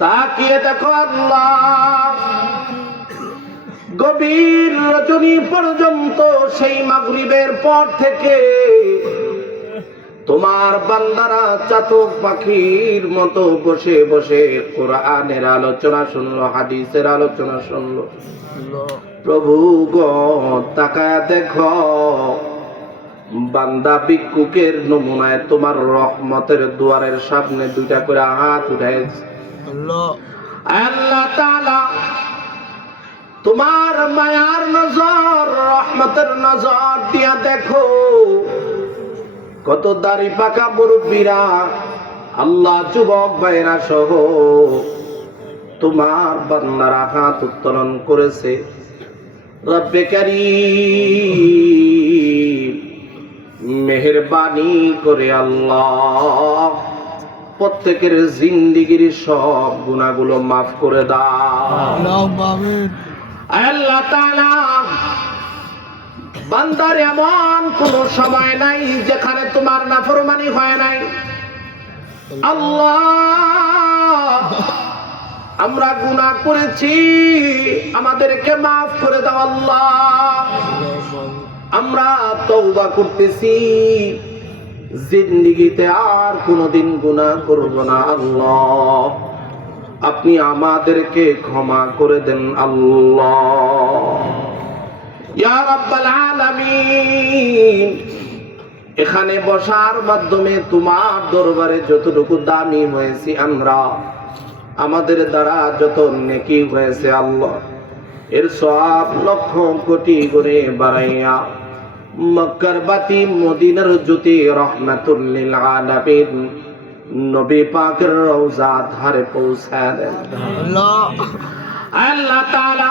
তাকিয়ে দেখো আল্লাহ। গভীর রজনী পর্যন্ত সেই মাগরিবের পর থেকে তোমার বান্দারা চাতক পাখির মতো বসে বসে কোরআনের আলোচনা শুনলো, হাদিসের আলোচনা শুনলো। প্রভু গো, তাকায় দেখো, বান্দা ভিক্ষুকের নমুনায় তোমার রহমতের দুয়ারের সামনে দুইটা করে হাত উঠাইছে। আল্লাহ। তাআলা তোমার মায়ার নজর, রহমতের নজর দিয়া দেখো। কত দাড়ি পাকা মুরব্বীরা, আল্লাহ যুবক ভাইরা সহ তোমার বান্দারা হাত উত্তোলন করেছে। রব্বে মেহেরবানি করে আল্লাহ প্রত্যেকের জিন্দিগির সব গুণাগুলো মাফ করে দাও। বান্দার এমন কোন সময় নাই যেখানে তোমার নাফরমানি হয় নাই। আল্লাহ, আমরা গুনাহ করেছি, আমাদেরকে মাফ করে দাও আল্লাহ। আমরা তওবা করতেছি। জিন্দিগিতে আর কোনোদিন গুনাহ করব না, আল্লাহ। আপনি আমাদেরকে ক্ষমা করে দেন, আল্লাহ। এখানে বসার মাধ্যমে তোমার দরবারে যতটুকু দামি হয়েছি আমরা, আমাদের দ্বারা যত নেকি হয়েছে, আল্লাহ। এর সব লক্ষ কোটি করে বাড়াইয়া মক্কার বাতি মদিনার জ্যোতি রহমাতুল্লিল আলামিন। নবী পাকের রওজা ধারে পৌঁছায় দেন। আল্লাহ। তাআলা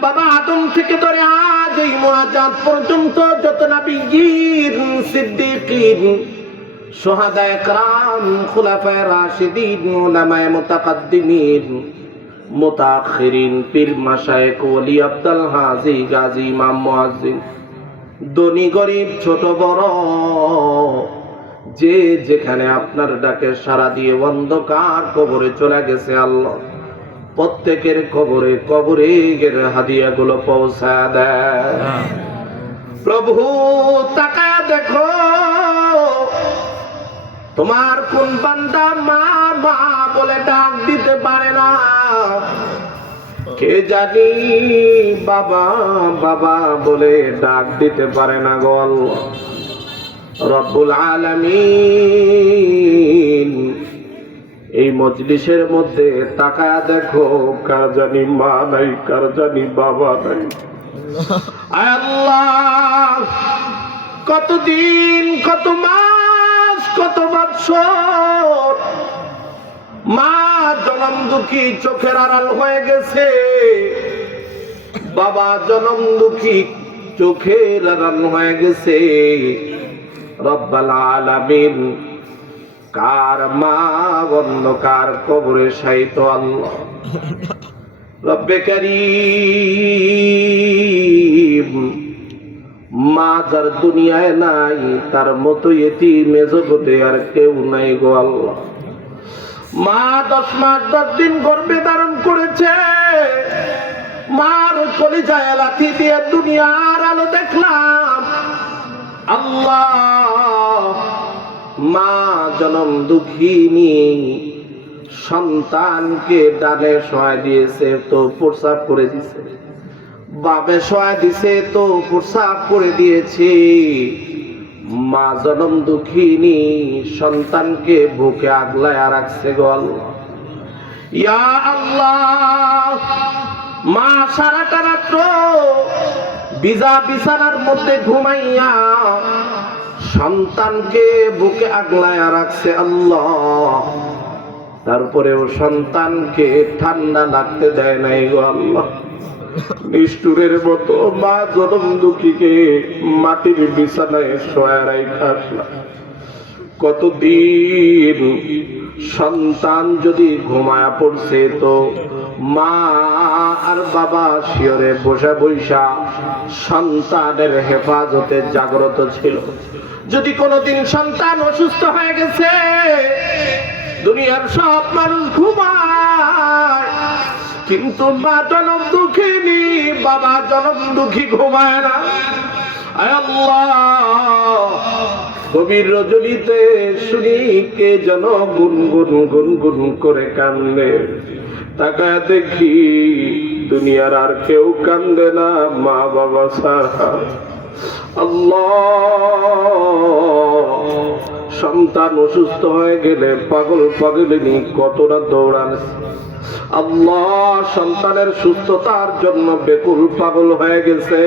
বাবা আদম থেকে ধরে আজ এই মুনাজাত পর্যন্ত যত নবীর সিদ্দিকিন সোহাদা একরাম খুলাফায়ে রাশিদিন উলামায়ে মুতাকাদ্দিমিন মুতাখিরিন পীর মাশায়েখ ওলি আব্দুল হাজি গাজী ইমাম মুয়াজ্জিন ধনী গরিব ছোট বড়। যে যেখানে আপনার ডাকে সারা দিয়ে অন্ধকার কবরে চলে গেছে আল্লাহ। প্রত্যেকের কবরে কবরে গের হাদিয়া গুলো পৌঁছা দেয়। প্রভু, তাকায় দেখো। তোমার কোন বান্দা মা মা বলে ডাক দিতে পারে না। কে জানি বাবা বাবা বলে ডাক দিতে পারে না গল রব্বুল আলামিন, এই মজলিসের মধ্যে তাকায়া দেখো, কার জানি মা নাই, কার জানি বাবা নাই। আল্লাহ, কতদিন, কত মাস, কত বছর দুঃখী চোখের আড়াল হয়ে গেছে। বাবা জনম দুঃখী চোখের আড়াল হয়ে গেছে। রব্বাল আলামিন, কার মা অন্ধকার কবরে সাইত আল্লাহ। রব্বে কারীম, মা যার দুনিয়ায় নাই, তার মতো এটি মেজগতে আর কেউ নাই গো আল্লাহ। মা দশ মাস দশ দিন গর্ভে ধারণ করেছে। মার কলিজায় লাথি দিয়ে দুনিয়ার আলো দেখলাম। আল্লাহ মা জনম দুঃখিনী, সন্তানকে ডানে সহায় দিয়েছে, তো প্রসাব করে দিছে। বাবে সহায় দিছে, তো প্রসাব করে দিয়েছে। মা জনম দুঃখিনী সন্তানকে বুকে আগলায় রাখছে গল ইয়া আল্লাহ, মা সারাটা রাত্র বিজা বিছানার মধ্যে ঘুমাইয়া সন্তানকে বুকে আগলায় রাখছে আল্লাহ। তারপরেও সন্তানকে ঠান্ডা লাগতে দেয় নাই গো আল্লাহ। নিষ্ঠুরের মতো মা জনম দুঃখীকে মাটির বিছানায় শোয়ারাই খাসলা কতদিন সন্তান যদি ঘুমায়া পড়ছে তো মা আর বাবা শিয়রে বসে বৈশা সন্তানের হেফাজতে জাগ্রত ছিল। যদি কোনোদিন সন্তান অসুস্থ হয়ে গেছে, দুনিয়ার সব মানুষ ঘুমায়। কিন্তু মা জনম দুঃখিনী, বাবা জনম দুঃখী ঘুমায় না। কবির রজনীতে শুনি কে যেন গুনগুন গুনগুন করে কান্দে। তাকায় দেখি দুনিয়ার আর কেউ কান্দে না মা বাবা ছাড়া। আল্লাহ, সন্তান অসুস্থ হয়ে গেলে পাগল পাগলিনী কতটা দৌড়ান। আল্লাহ সন্তানের সুস্থতার জন্য বেকুল পাগল হয়ে গেছে।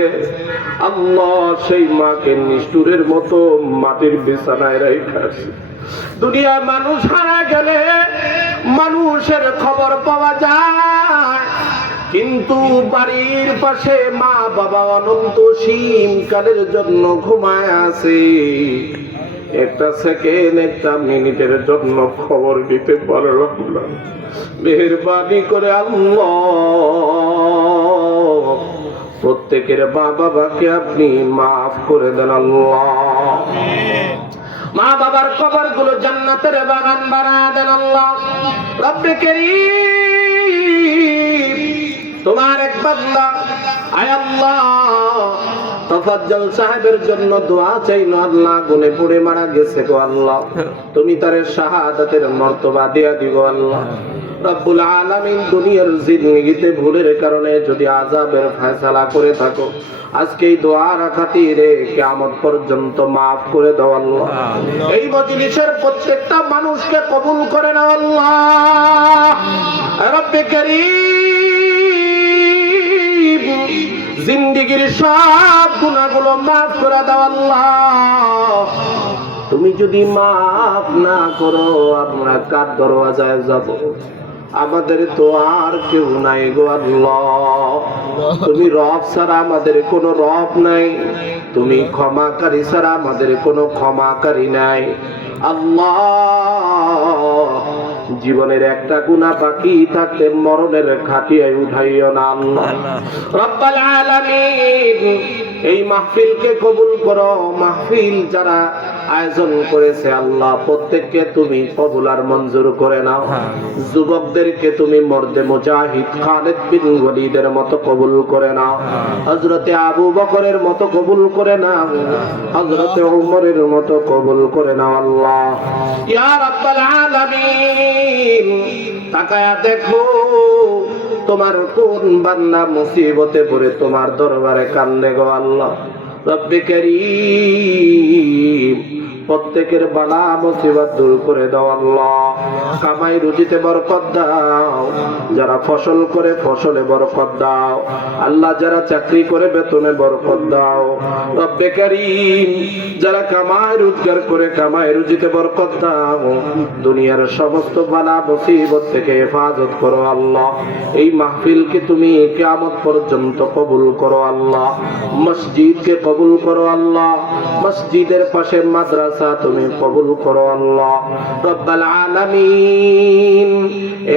আল্লাহ সেই মাকে নিষ্ঠুরের মতো মাটির বিছানায় রেখেছে দুনিয়ায় মানুষ হারা গেলে মানুষের খবর পাওয়া যায়। কিন্তু বাড়ির পাশে মা বাবা অনন্ত সীম কালের জন্য ঘুমায় আছে। একটা সেকেন্ড একটা মিনিটের জন্য খবর দিতে পারলাম না। মেহরবানি করে আল্লাহ, প্রত্যেকের মা বাবাকে আপনি মাফ করে দেন আল্লাহ। মা বাবার কবরগুলো জান্নাতের বাগান বানা দেন আল্লাহ। রব্বে তোমার এক বান্দা, আয় আল্লাহ তফাজ্জল সাহেবের জন্য দোয়া আল্লাহ গুনে পড়ে মারা গেছে গো আল্লাহ। তুমি তার শাহাদাতের মর্তবা দিয়া দিব আল্লাহ। রব্বুল আলামিন দুনিয়ার জিন্দগিতে ভুলের কারণে যদি আযাবের ফয়সালা করে থাকো আজকে এই দোয়ার খাতিরে কিয়ামত পর্যন্ত maaf করে দাও আল্লাহ। এই মজলিসের প্রত্যেকটা মানুষকে কবুল করে নাও আল্লাহ। রব্বে করিম জিন্দিগির সব গুণাগুলো মাফ করে দাও আল্লাহ। তুমি যদি মাফ না করো, আমরা কার দরওয়াজায় যাব? আমাদের তো আর কেউ নাই গো আল্লাহ। তুমি রব ছাড়া আমাদের কোনো রব নাই। তুমি ক্ষমাকারী ছাড়া আমাদের কোনো ক্ষমাকারী নাই। আল্লাহ। জীবনের একটা গুণা বাকি থাকতে মরণের খাটিয়ায় উঠাইও নাম এই মাহফিলকে কবুল করো। মাহফিল যারা আয়োজন করেছে আল্লাহ প্রত্যেককে তুমি কবুল আর মঞ্জুর করে নাও। যুবকদেরকে তুমি মর্দে মুজাহিদ খালেদ বিন ওয়ালিদের মতো কবুল করে নাও। হযরতে আবু বকরের মতো কবুল করে নাও। হযরতে ওমরের মতো কবুল করে নাও আল্লাহ। ইয়া রাব্বাল আলামিন তাকায়া দেখো তোমার কোন বান্দা মুসিবতে পড়ে তোমার দরবারে কান্দে গো আল্লাহ। রব্বে করিম, প্রত্যেকের বালা মুসিবত দূর করে দাও আল্লাহ। কামাই রুজিতে বরকত দাও, যারা ফসল করে ফসলে বরকত দাও। আল্লাহ যারা চাকরি করে বেতনে বরকত দাও। রব্বে করিম, যারা কামাই রোজগার করে কামাই রুজিতে বরকত দাও। দুনিয়ার সমস্ত বালা মুসিবত থেকে হেফাজত করো আল্লাহ। এই মাহফিলকে তুমি কিয়ামত পর্যন্ত কবুল করো আল্লাহ। মসজিদকে কবুল করো আল্লাহ। মসজিদের পাশে মাদ্রাসা তুমি কবুল করো আল্লাহ। রব্বাল আলামিন।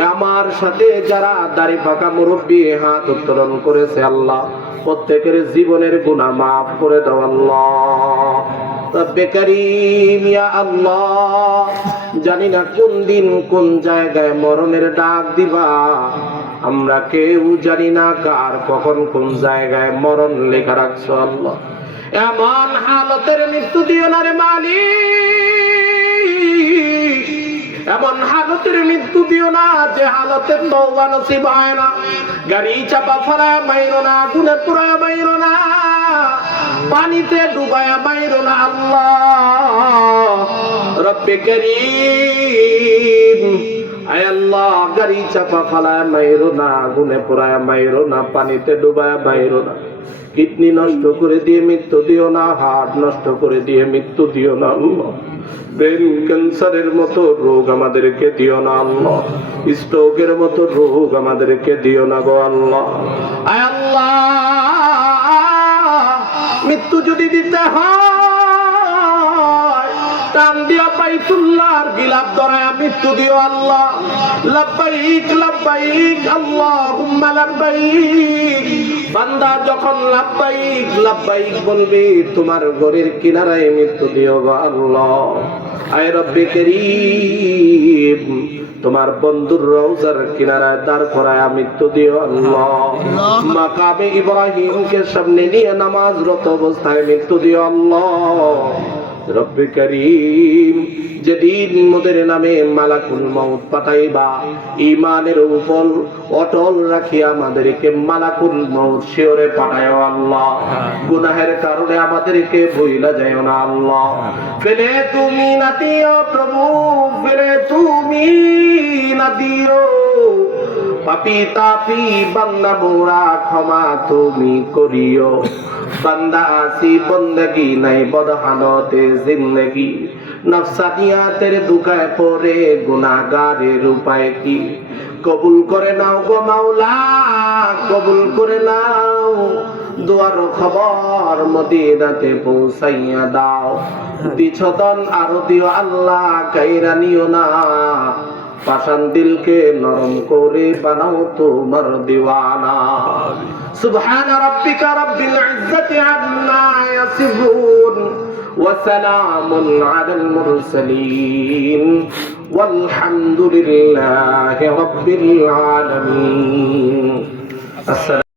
আমার সাথে যারা দাড়ি পাকা মুরব্বী, হাত উত্তোলন করেছে আল্লাহ, প্রত্যেকের জীবনের গুনাহ মাফ করে দাও আল্লাহ। রব্বে করিম, ইয়া আল্লাহ। জানি না কোন দিন কোন জায়গায় মরণের ডাক দিবা। আমরা কেউ জানি না কার কখন কোন জায়গায় মরণ লেখা রাখছো আল্লাহ। এমন হালতের মৃত্যু দিও না রে মালি এমন হালতের মৃত্যু দিও না যে হালতে তওবা নসিব হয় না। গাড়ি চাপা ফেলায় মাইরো না গুনে পুরায় মাইরো না, পানিতে ডুবায় মাইরো না আল্লাহ। রব্বে করিম। গাড়ি চাপা ফালায় মাইরো না, গুনে পুরায় মাইরো না, পানিতে ডুবায় মাইরো না। কিডনি নষ্ট করে দিয়ে মৃত্যু দিও না, হার্ট নষ্ট করে দিয়ে মৃত্যু দিও না ব্রেন ক্যান্সারের মতো রোগ আমাদেরকে দিও না আল্লাহ। স্ট্রোকের মতো রোগ আমাদেরকে দিও না গো আল্লাহ। আয় আল্লাহ, মৃত্যু যদি দিতে হয় টান দিয়া বাইতুল্লাহর গিলাপ ধরায় মৃত্যু দিও আল্লাহ। লাব্বাইক লাব্বাইক, আল্লাহুম্মা লাব্বাইক। বান্দা যখন লাব্বাইক লাব্বাইক বলবে, তোমার ঘরের কিনারায় মৃত্যু দিও গো আল্লাহ। আয় রব্বে করিম, তোমার বন্ধুর রওজার কিনারায় দাঁড় করায় মৃত্যু দিও আল্লাহ। মাকামে ইব্রাহিমকে সামনে নিয়ে নামাজরত অবস্থায় মৃত্যু দিও আল্লাহ। রব্বে করিম, যেদিন মোদের নামে মালাকুল মউত পাঠাইবা ইমানের উপর অটল রাখি আমাদেরকে মালাকুল মউত শিওরে পাঠায় আল্লাহ। গুনাহের কারণে আমাদেরকে ভুইলা যায় না আল্লাহ। ফেলে তুমি না দিও প্রভু, ফেলে তুমি না দিও। পাপি তাপি বান্দা মোরা ক্ষমা তুমি করিও। বান্দা আসি বন্দগি নাই বদহানতে জিন্দগি। নফসানিয়াতের দুকায় পরে গুনাহগারের উপায় কি? কবুল করে নাও গো মাওলা, কবুল করে নাও। দুয়ার খবর মদিনাতে পৌঁছাইয়া দাও। দিছতন আরও দিও আল্লাহ, কাইরা নিও না। পাষাণ দিলকে নরম করে বানাও তোমার দিওয়ানা সুবহান রাব্বিকা রাব্বিল ইজ্জাতি আম্মা ইয়াসিফুন وسلام على المرسلين والحمد لله رب العالمين السلام